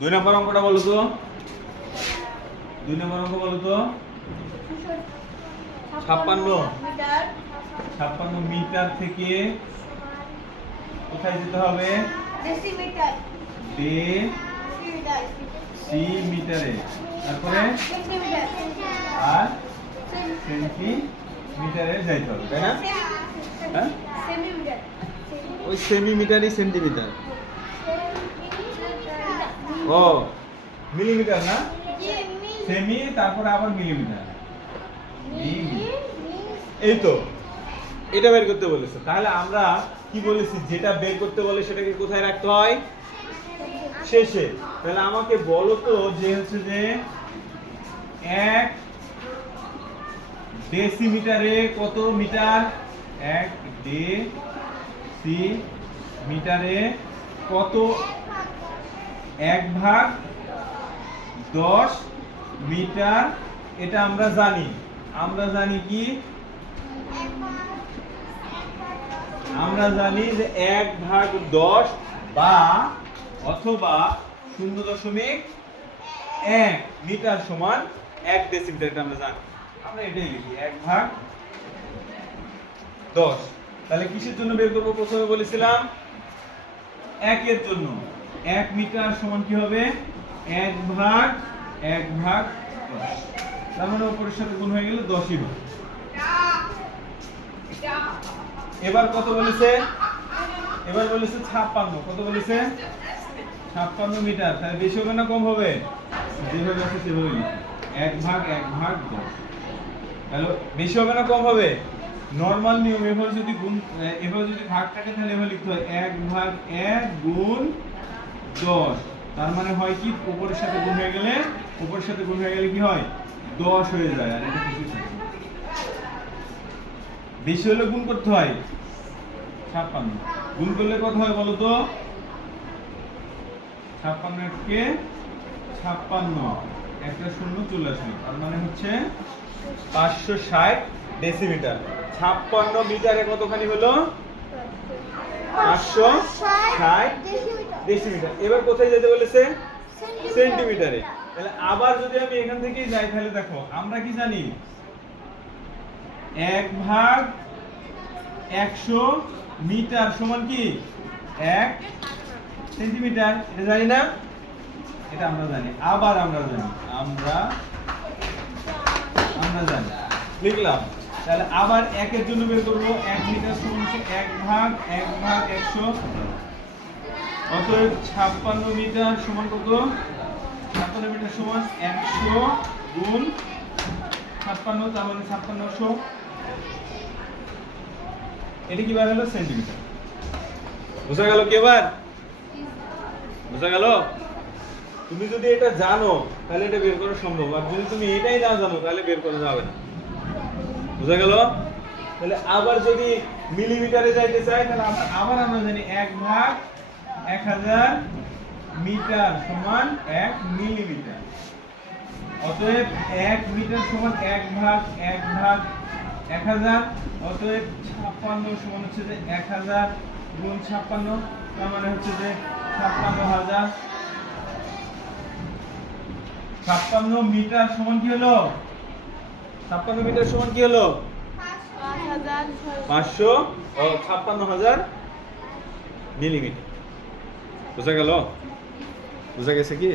দুই নম্বর অঙ্কটা বলো তো। দুই নম্বর অঙ্ক বলো তো। 56 মিটার থেকে কোথায় যেতে হবে? ডেসিমিটারে। তারপরে আর সেন্টিমিটারে যাইতে হবে, তাই না? হ্যাঁ, ওই সেমিমিটারই সেন্টিমিটার। ও মিলিমিটার না, সেমি তারপরে আবার মিলিমিটার। এই তো এটা বের করতে বলেছে। তাহলে আমরা কি বলেছি, যেটা বের করতে বলে সেটাকে কোথায় রাখতে হয়? শেষে। তাহলে আমাকে বলো তো যে হচ্ছে যে 1 ডেসিমিটারে কত মিটার? 1 ডেসিমিটারে কত 1/10 মিটার? এটা আমরা জানি। আমরা জানি কি? আমরা জানি যে 1/10 বা অথবা 0.1 মিটার সমান 1 ডেসিমিটার। এটা আমরা জানি, আমরা এটাই লিখি 1/10। তাহলে কিসের জন্য বের করব? প্রথমে বলেছিলাম 1 এর জন্য। 1 মিটার সমান কি হবে? 1/10। তার মানে উপরের সাথে গুণ হয়ে গেলে 10ই হবে। এবার কত বলেছে? এবার বলেছে 56। কত বলেছে? 56 মিটার। তাহলে বেশি হবে না কম হবে? যেভাবে আছে সেভাবে লিখি 1/10। তাহলে বেশি হবে না কম হবে? নরমাল নিয়ম এভাবে যদি গুণ, এভাবে যদি ভাগ থাকে তাহলে এভাবে লিখতে হয় 1/1 গুণ 10। তার মানে হয় কি, উপরের সাথে গুণ হয়ে গেলে, উপরের সাথে গুণ হয়ে গেলে কি হয়? 10 হয়ে যায়। আর এটা কিছু থাকে না। বেশি হলে গুণ করতে হয় 56। গুণ করলে কত হয় বলো তো? 56 কে 56, একটা শূন্য চলে আসলো। তার মানে হচ্ছে 560 ডেসিমিটার। 56 মিটারে কতখানি হলো? 560 ডেসিমিটার। এবার কোথায় যেতে বলেছে? সেন্টিমিটারে। তাহলে আবার যদি আমি এখান থেকেই যাই, তাহলে দেখো আমরা কি জানি? 1/100 মিটার সমান কি 1 সেন্টিমিটার। এটা জানি না? এটা আমরা জানি। আবার আমরা জানি, আমরা জানি, লিখলাম। তাহলে আবার 1 এর জন্য বের করব। 1 মিটার সমান হচ্ছে 1/100। অতএব 56 মিটার সমান কত? 56 মিটার সমান 100 গুণ 56। তার মানে 5600। এটা কি বার হলো? সেন্টিমিটার। বুঝা গেল কি? এবার বুঝা গেল? তুমি যদি এটা জানো তাহলে এটা বের করা সম্ভব, আর যদি তুমি এটাই না জানো তাহলে বের করা যাবে না। বুঝা গেল? তাহলে আবার যদি মিলিমিটারে যাইতে চাই, তাহলে আবার আমরা জানি 1/1000 মিটার সমান 1 মিলিমিটার। অতএব 1 মিটার সমান 1/1000। অতএব 56 সমান হচ্ছে যে 1000 গুণ 56। তার মানে হচ্ছে যে 56000। 56 মিটার সমান কি হলো? 56 মিটার সমান কি হলো? 556,000 মিলিমিটার। বুঝা গেল? বুঝা গেছে কি?